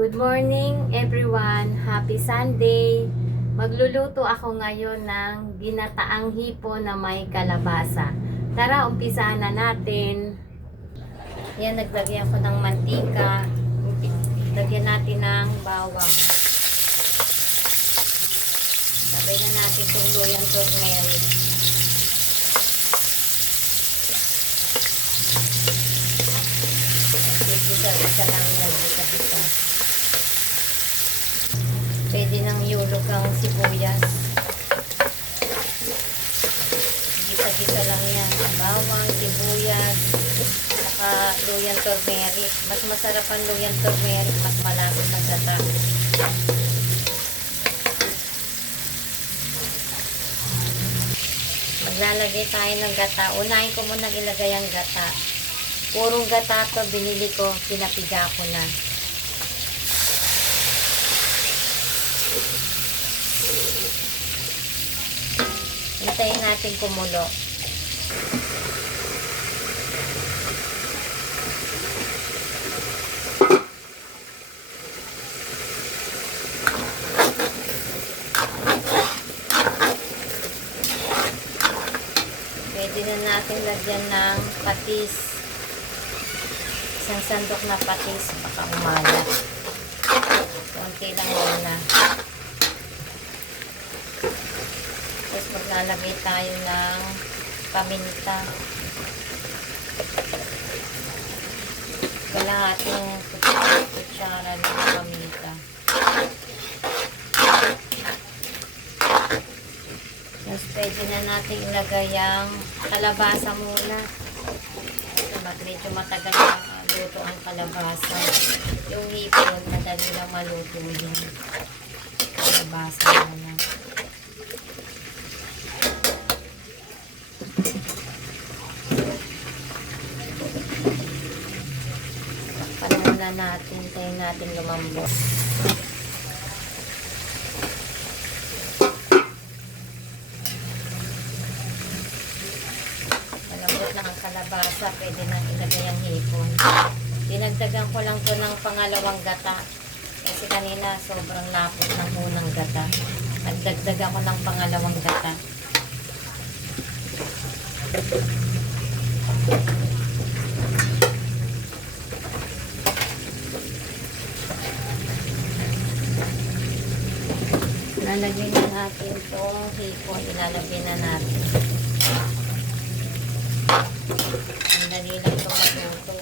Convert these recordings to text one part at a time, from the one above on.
Good morning everyone! Happy Sunday! Magluluto ako ngayon ng ginataang hipo na may kalabasa. Tara, umpisahan na natin. Yan, naglagyan ko ng mantika. Lagyan natin ng bawang. Sabay na natin itong loyang turmeric. Isa lang yan, isa-isa. Pwede nang yulog ang sibuyas. Gisa-gisa lang yan. Bawang, sibuyas, saka loyang turmeric. Mas masarap ang loyang turmeric, mas malapit sa gata. Maglalagay tayo ng gata. Unahin ko muna ilagay ang gata. Purong gata to, binili ko, pinapiga ko na. Hintayin natin kumulo. Pwede na natin lagyan ng patis. Isang sandok na patis, baka umalat. Konti lang muna. Tapos maglalagay tayo ng paminta. Kalahating kutsara ng paminta. Tapos pwede na natin ilagay ang kalabasa muna. Medyo matagal na luto ang kalabasa. Yung hipon, madali lang maluto yan. Kalabasa na. Takpan muna natin. Tayo natin lumambot. Malambot lang ang kalabasa. Pwede nang ilagay ang hipon. Dinagdagan ko lang to ng pangalawang gata. Kasi kanina sobrang lapot ng unang gata. Nagdagdagan ko ng pangalawang gata. Lalagyan na natin itong hipon. Ilalagyan na natin. Ang dali lang itong matuto.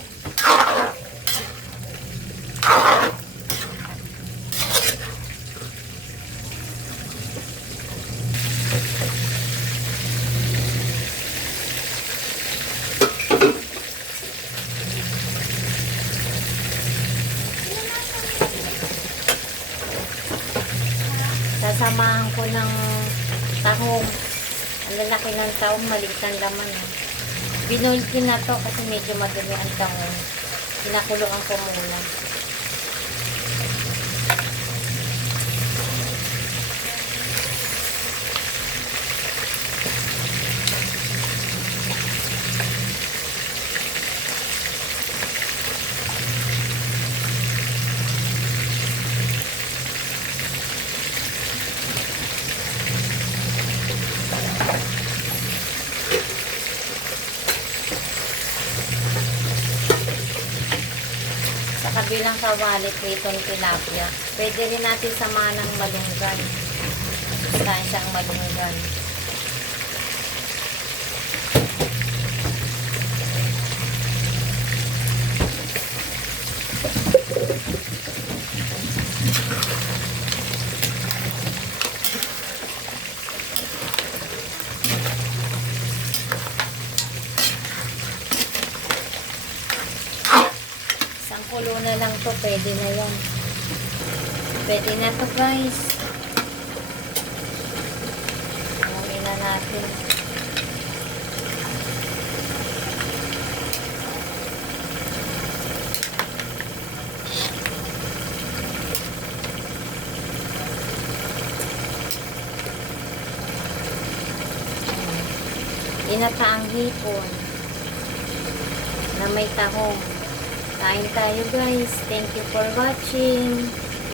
Sasamahan ko ng tahong. Ang lalaki ng tahong, maliit ang laman. Binoil ko na to kasi medyo madumi ang tahong. Pinakuloan ko muna. Kabilang kawali pritong tilapia. Pwede rin natin samahan ng malunggan. Kain siyang malunggan. Kulo na lang to, pwede na yan. Pwede na to, guys. Alamin na natin. Ginataang hipon na may tahong. Kain tayo guys. Thank you for watching.